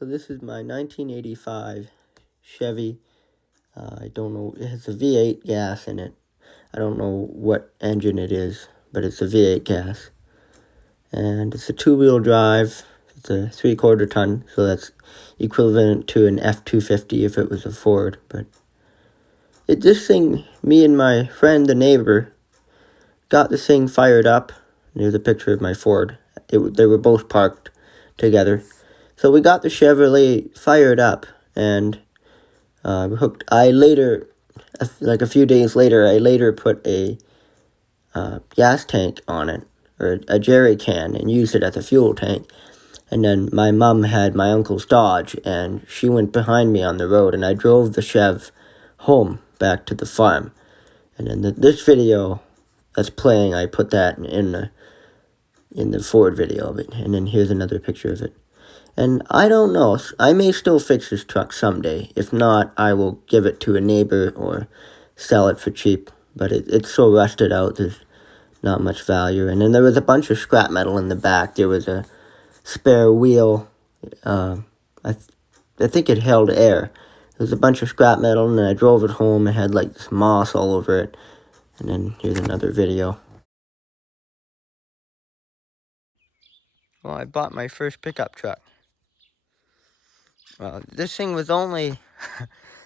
So this is my 1985 Chevy. I don't know, it has a V8 gas in it. I don't know what engine it is, but it's a V8 gas. And it's a two-wheel drive. It's a 3/4 ton, so that's equivalent to an F-250 if it was a Ford. But this thing, me and my friend, the neighbor, got this thing fired up. There's a picture of my Ford. They were both parked together. So we got the Chevrolet fired up, and hooked. I later, like a few days later, I later put a gas tank on it, or a jerry can, and used it as a fuel tank. And then my mom had my uncle's Dodge, and she went behind me on the road, and I drove the Chev home back to the farm. And then this video that's playing, I put that in the Ford video of it. And then here's another picture of it. And I don't know, I may still fix this truck someday. If not, I will give it to a neighbor or sell it for cheap. But it's so rusted out, there's not much value. And then there was a bunch of scrap metal in the back. There was a spare wheel. I think it held air. There was a bunch of scrap metal, and then I drove it home. It had like this moss all over it. And then here's another video. Well, I bought my first pickup truck. Well, this thing was only,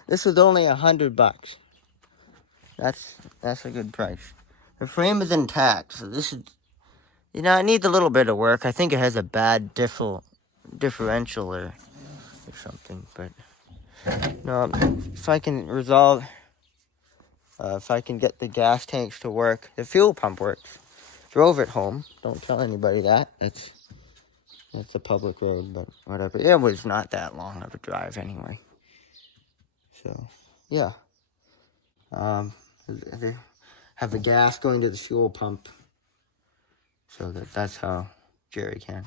this was only $100. That's a good price. The frame is intact, so this is, it needs a little bit of work. I think it has a bad differential or something, but no, if I can if I can get the gas tanks to work, the fuel pump works. Drove it home. Don't tell anybody that. That's a public road, but whatever. It was not that long of a drive anyway. So, yeah. They have the gas going to the fuel pump. So that's how jerry can.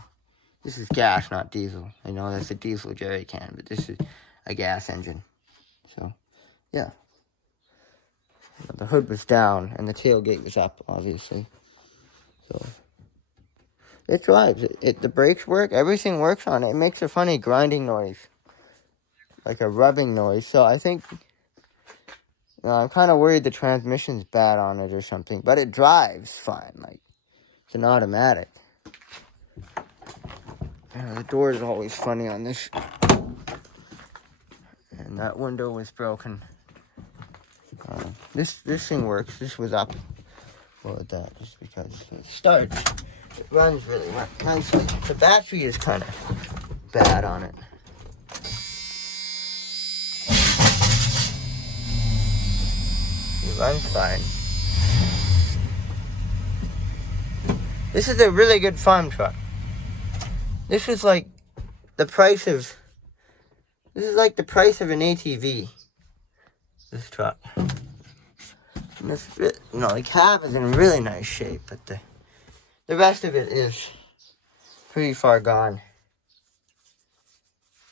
This is gas, not diesel. I know that's a diesel jerry can, but this is a gas engine. So, yeah. The hood was down, and the tailgate was up, obviously. So, it drives. The brakes work. Everything works on it. It makes a funny grinding noise. Like a rubbing noise. So, I think, I'm kind of worried the transmission's bad on it or something. But it drives fine. Like, it's an automatic. The door is always funny on this. And that window was broken. This thing works. This was up. Well, that just because it starts. It runs really nicely. The battery is kind of bad on it. It runs fine. This is a really good farm truck. This is like the price of an ATV. This truck. And the cab is in really nice shape, but the rest of it is pretty far gone.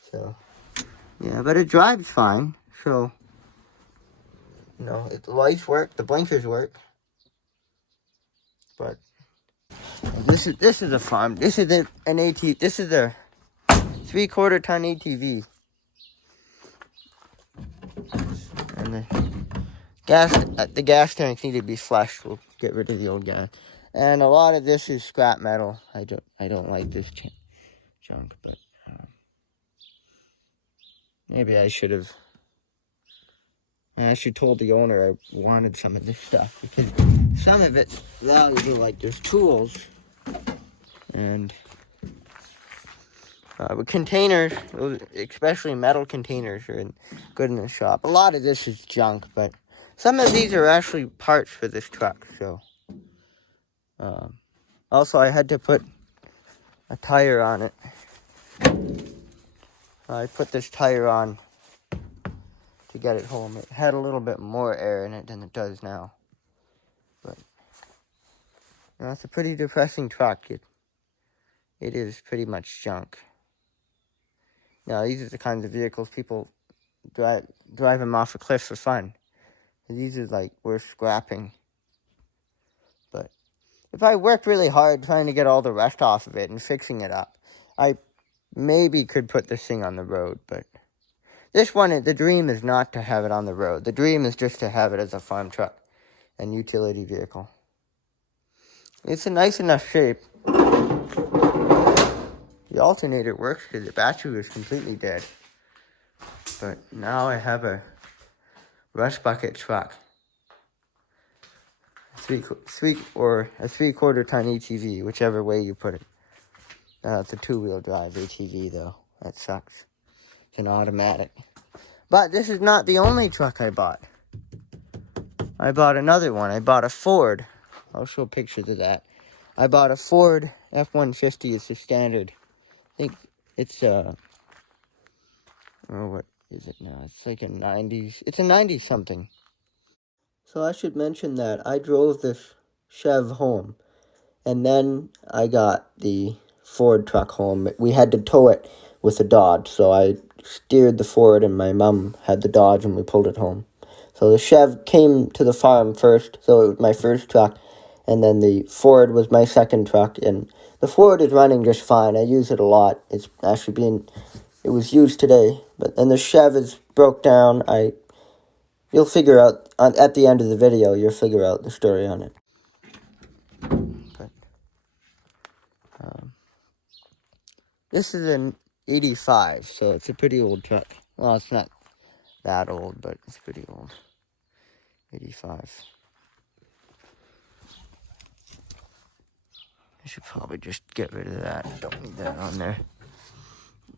So, yeah, but it drives fine. So, the lights work, the blinkers work. But this is a farm. This is an ATV. This is a 3/4 ton ATV. And the gas tanks need to be flushed. We'll get rid of the old gas. And a lot of this is scrap metal. I don't like this junk, but maybe I should have. I should told the owner I wanted some of this stuff, because some of it's valuable. Like there's tools and containers, especially metal containers, are good in the shop. A lot of this is junk, but some of these are actually parts for this truck. So, also I had to put a tire on it. I put this tire on to get it home. It had a little bit more air in it than it does now. But, it's a pretty depressing truck. It is pretty much junk. Now, these are the kinds of vehicles people drive them off a cliff for fun. These are like worth scrapping. But if I worked really hard trying to get all the rust off of it and fixing it up, I maybe could put this thing on the road, but this one, the dream is not to have it on the road. The dream is just to have it as a farm truck and utility vehicle. It's a nice enough shape. The alternator works because the battery was completely dead. But now I have a rust bucket truck. Or a 3/4 ton ATV, whichever way you put it. It's a 2-wheel drive ATV though. That sucks. It's an automatic. But this is not the only truck I bought. I bought another one. I bought a Ford. I'll show pictures of that. I bought a Ford F-150. It's the standard. I think it's oh, what is it now? It's like a 90s. It's a 90 something. So I should mention that I drove this Chev home, and then I got the Ford truck home. We had to tow it with a Dodge, so I steered the Ford, and my mom had the Dodge, and we pulled it home. So the Chev came to the farm first, so it was my first truck, and then the Ford was my second truck, and the Ford is running just fine. I use it a lot. It's actually it was used today, and the Chev is broke down. You'll figure out, at the end of the video, you'll figure out the story on it. But, this is an 85, so it's a pretty old truck. Well, it's not that old, but it's pretty old. 85. I should probably just get rid of that. Don't need that on there.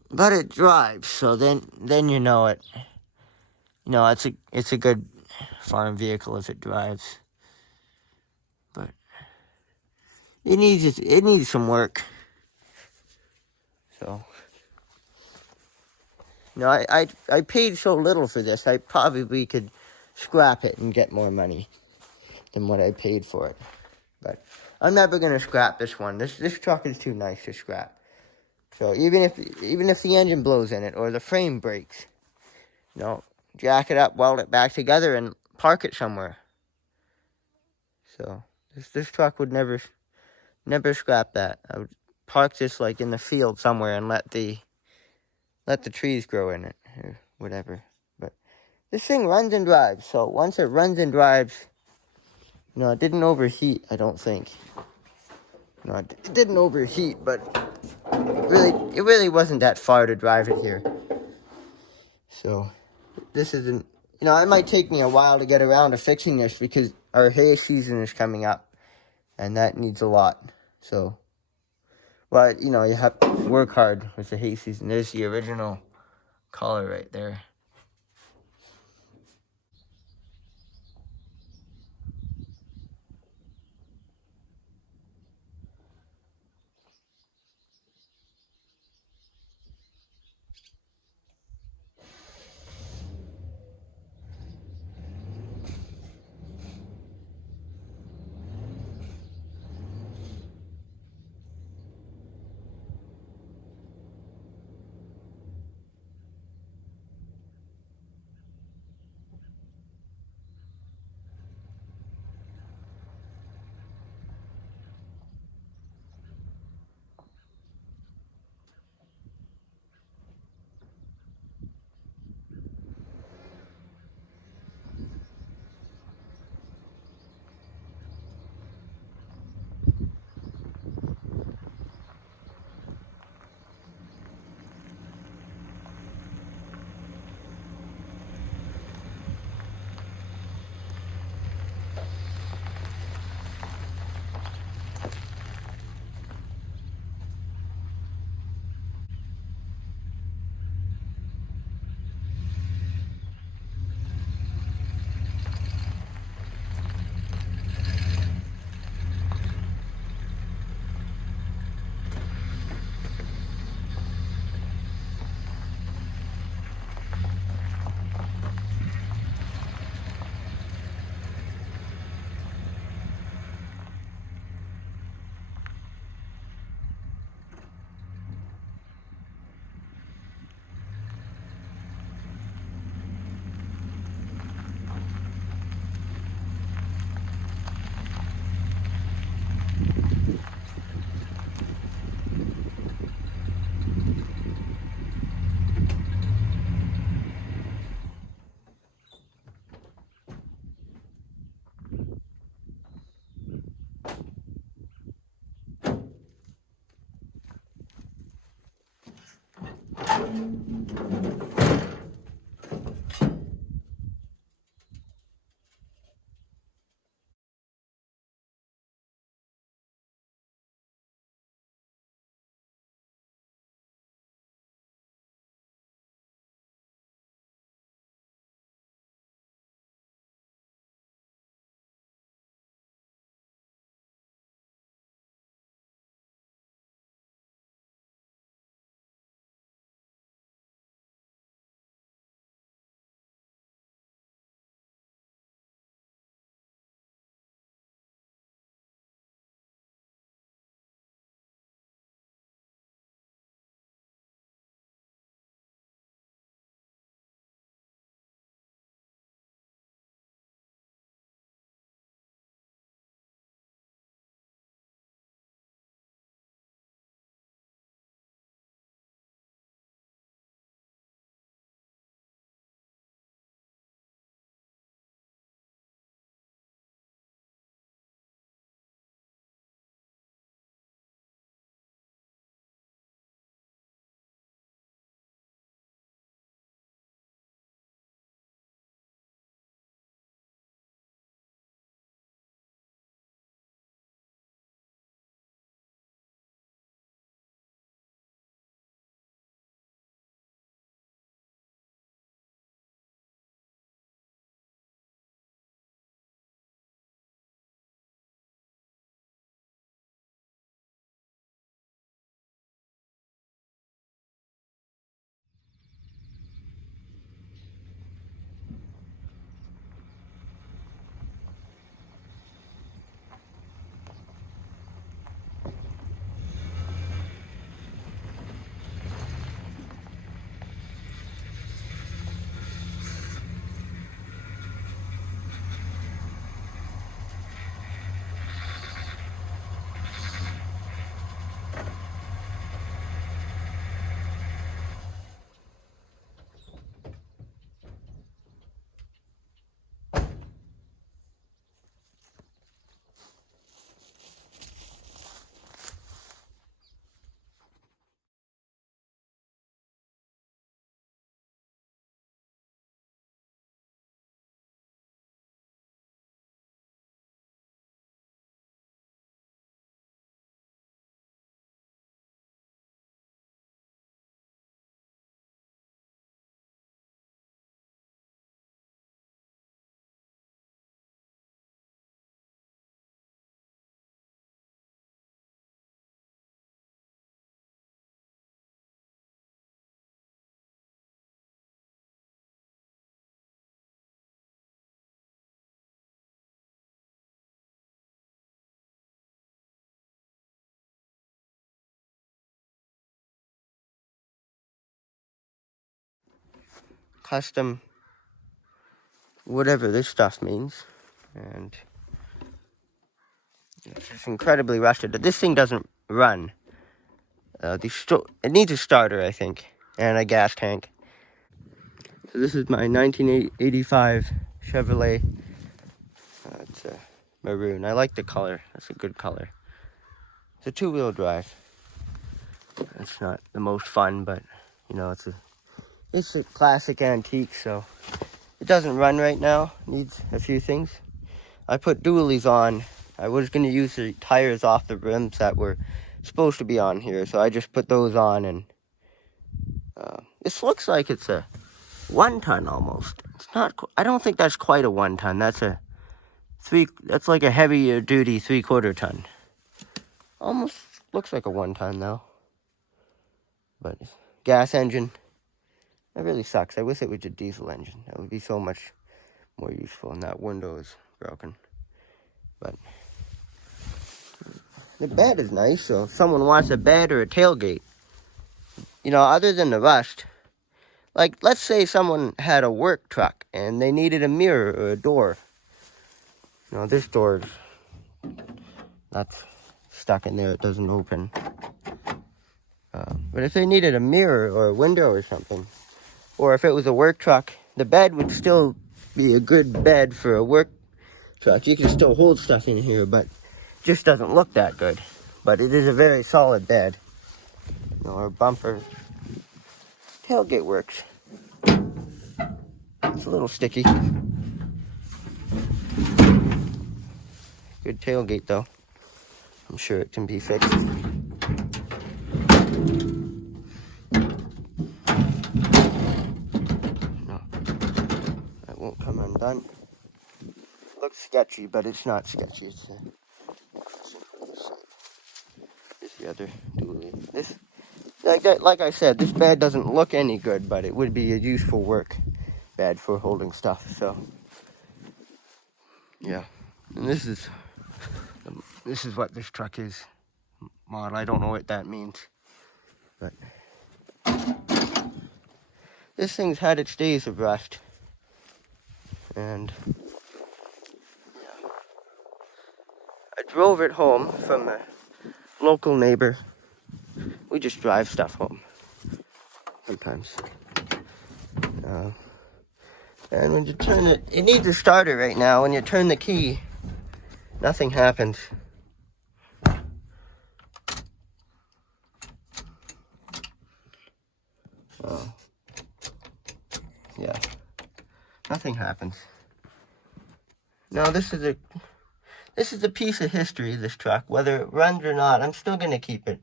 But it drives, so then you know it. You know, it's a good farm vehicle if it drives. But it needs some work. So, you know, I paid so little for this. I probably could scrap it and get more money than what I paid for it. But I'm never gonna scrap this one. This truck is too nice to scrap. So even if the engine blows in it or the frame breaks, you know, jack it up, weld it back together, and park it somewhere. So this truck would never scrap that. I would park this like in the field somewhere and let the trees grow in it or whatever. But this thing runs and drives. So once it runs and drives, you know, it didn't overheat. I don't think. No, it didn't overheat, but it really wasn't that far to drive it here. So this isn't, you know, it might take me a while to get around to fixing this because our hay season is coming up, and that needs a lot. So, well, you know, you have to work hard with the hay season. There's the original collar right there. Custom, whatever this stuff means. And it's just incredibly rusted. This thing doesn't run. It needs a starter, I think, and a gas tank. So this is my 1985 Chevrolet. It's maroon. I like the color. That's a good color. It's a two-wheel drive. It's not the most fun, but it's a classic antique, so it doesn't run right now. Needs a few things. I put dualies on. I was going to use the tires off the rims that were supposed to be on here, so I just put those on, and this looks like it's a 1-ton almost. It's not. I don't think that's quite a 1-ton. That's That's like a heavier duty 3/4 ton. Almost looks like a 1-ton though. But gas engine. That really sucks. I wish it was a diesel engine. That would be so much more useful. And that window is broken. But the bed is nice, so if someone wants a bed or a tailgate, other than the rust, like let's say someone had a work truck and they needed a mirror or a door. This door that's stuck in there. It doesn't open. But if they needed a mirror or a window or something, or if it was a work truck, the bed would still be a good bed for a work truck. You can still hold stuff in here, but it just doesn't look that good. But it is a very solid bed. Our bumper tailgate works. It's a little sticky. Good tailgate though. I'm sure it can be fixed. No, that won't come undone. Looks sketchy, but it's not sketchy. It's the other dually. This, like I said, this bed doesn't look any good, but it would be a useful work bed for holding stuff. So, yeah. And this is what this truck is. Model. I don't know what that means, but this thing's had its days of rust, and yeah. I drove it home from a local neighbor. We just drive stuff home sometimes. And when you turn it needs a starter right now. When you turn the key, nothing happens. Oh. Yeah. Nothing happens. Now this is a piece of history, this truck. Whether it runs or not, I'm still gonna keep it.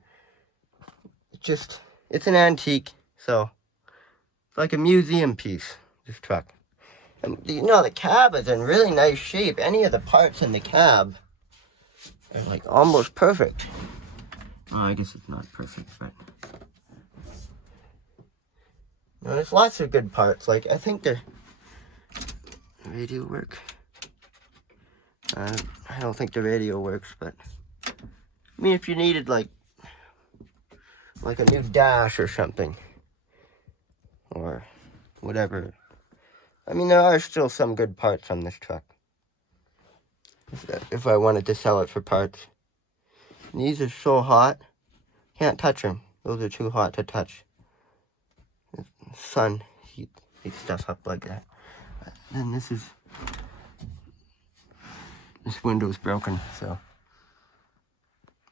It's an antique, so it's like a museum piece, this truck. And the cab is in really nice shape. Any of the parts in the cab are like almost perfect. Well, I guess it's not perfect, but there's lots of good parts. Like, I think the radio work. I don't think the radio works, but I mean, if you needed like a new dash or something, or whatever. I mean, there are still some good parts on this truck. If I wanted to sell it for parts. And these are so hot, can't touch them. Those are too hot to touch. The sun heats stuff up like that. And this window's broken, so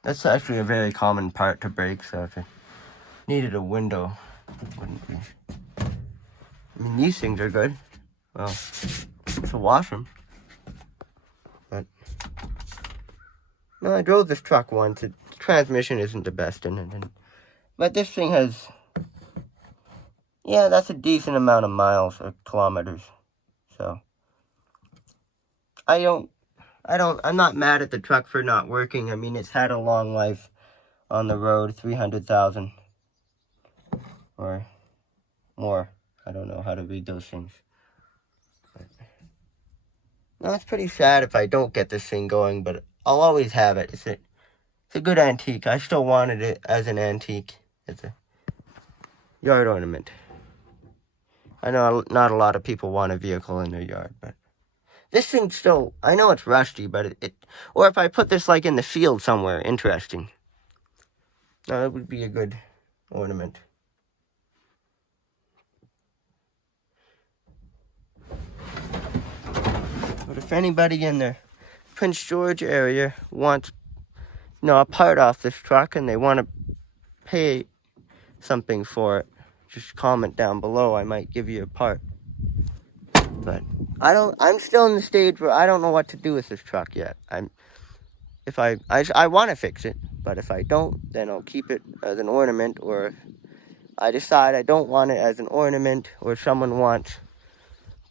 that's actually a very common part to break. So if it needed a window, it wouldn't be. I mean, these things are good. Well, to wash them. But no, I drove this truck once. The transmission isn't the best in it, but this thing has, yeah, that's a decent amount of miles or kilometers. So I'm not mad at the truck for not working. I mean, it's had a long life on the road, 300,000 or more. I don't know how to read those things. But, no, it's pretty sad if I don't get this thing going, but I'll always have it. It's a good antique. I still wanted it as an antique. It's a yard ornament. I know not a lot of people want a vehicle in their yard, but this thing still, I know it's rusty, but or if I put this like in the field somewhere, interesting. No, it would be a good ornament. But if anybody in the Prince George area wants, a part off this truck and they want to pay something for it, just comment down below. I might give you a part. But I'm still in the stage where I don't know what to do with this truck yet. I want to fix it, but if I don't, then I'll keep it as an ornament, or if I decide I don't want it as an ornament, or someone wants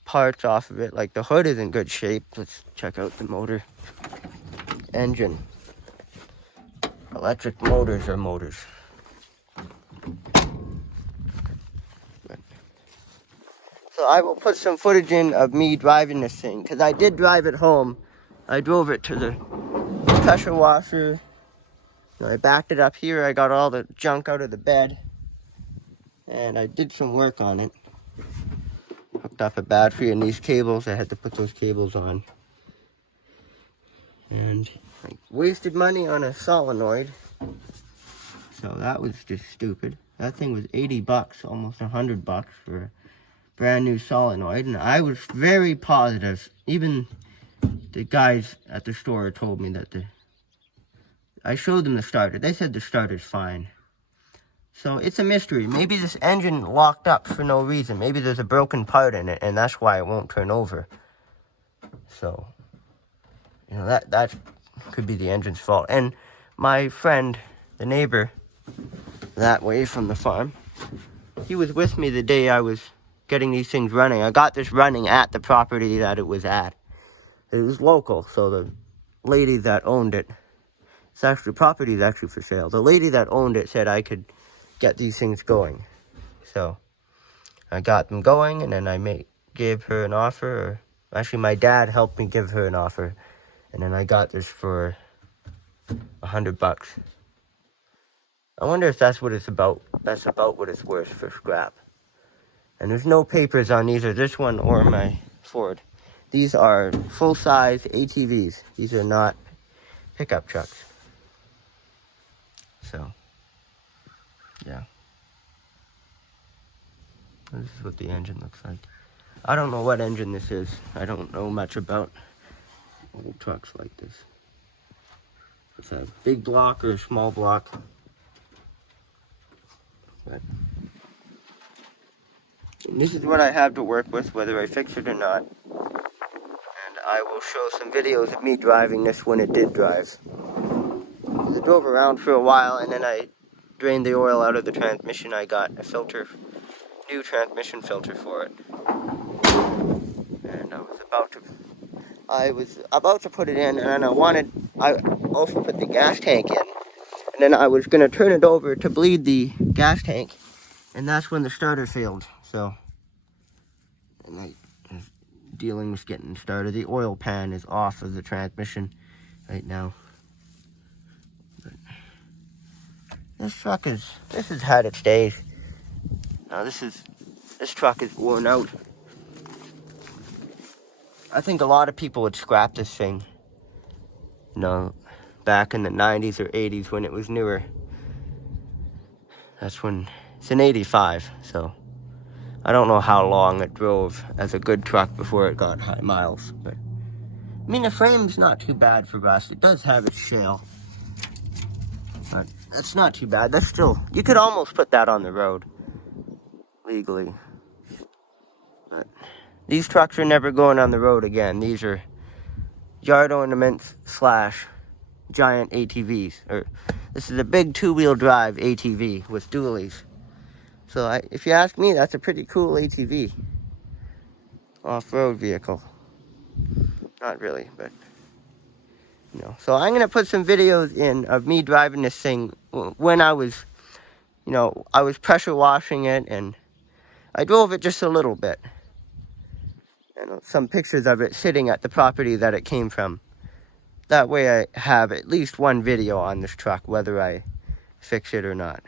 parts off of it, like the hood is in good shape. Let's check out the motor. Engine. Electric motors are motors. So I will put some footage in of me driving this thing, because I did drive it home. I drove it to the pressure washer. I backed it up here. I got all the junk out of the bed. And I did some work on it. Hooked up a battery and these cables. I had to put those cables on. And I wasted money on a solenoid. So that was just stupid. That thing was 80 bucks, almost $100 for a brand new solenoid. And I was very positive. Even the guys at the store told me that I showed them the starter. They said the starter's fine. So it's a mystery. Maybe this engine locked up for no reason. Maybe there's a broken part in it, and that's why it won't turn over. So, you know, that could be the engine's fault. And my friend, the neighbor, that way from the farm, he was with me the day I was getting these things running. I got this running at the property that it was at. It was local, so the lady that owned it, the property is actually for sale. The lady that owned it said I could get these things going. So I got them going, and then I gave her an offer. Actually, my dad helped me give her an offer, and then I got this for $100. I wonder if that's what it's about. That's about what it's worth for scrap. And there's no papers on either this one or my Ford. These are full-size ATVs. These are not pickup trucks. So, yeah. This is what the engine looks like. I don't know what engine this is. I don't know much about old trucks like this. It's a big block or a small block. But this is what I have to work with, whether I fix it or not. And I will show some videos of me driving this when it did drive. I drove around for a while, and then I drained the oil out of the transmission. I got a filter, new transmission filter for it. And I was about to put it in, and I also put the gas tank in. And then I was going to turn it over to bleed the gas tank, and that's when the starter failed. So, and I was dealing with getting started. The oil pan is off of the transmission right now. But this has had its days. Now this truck is worn out. I think a lot of people would scrap this thing, you know, back in the 90s or 80s when it was newer. It's an 85, so I don't know how long it drove as a good truck before it got high miles. But I mean, the frame's not too bad for rust. It does have its shale, but that's not too bad. That's still, you could almost put that on the road legally. But these trucks are never going on the road again. These are yard ornaments / giant ATVs. This is a big 2-wheel drive ATV with dualies. So if you ask me, that's a pretty cool ATV. Off-road vehicle. Not really, but, you know. So I'm going to put some videos in of me driving this thing when I was, you know, I was pressure washing it, and I drove it just a little bit. And some pictures of it sitting at the property that it came from. That way I have at least one video on this truck, whether I fix it or not.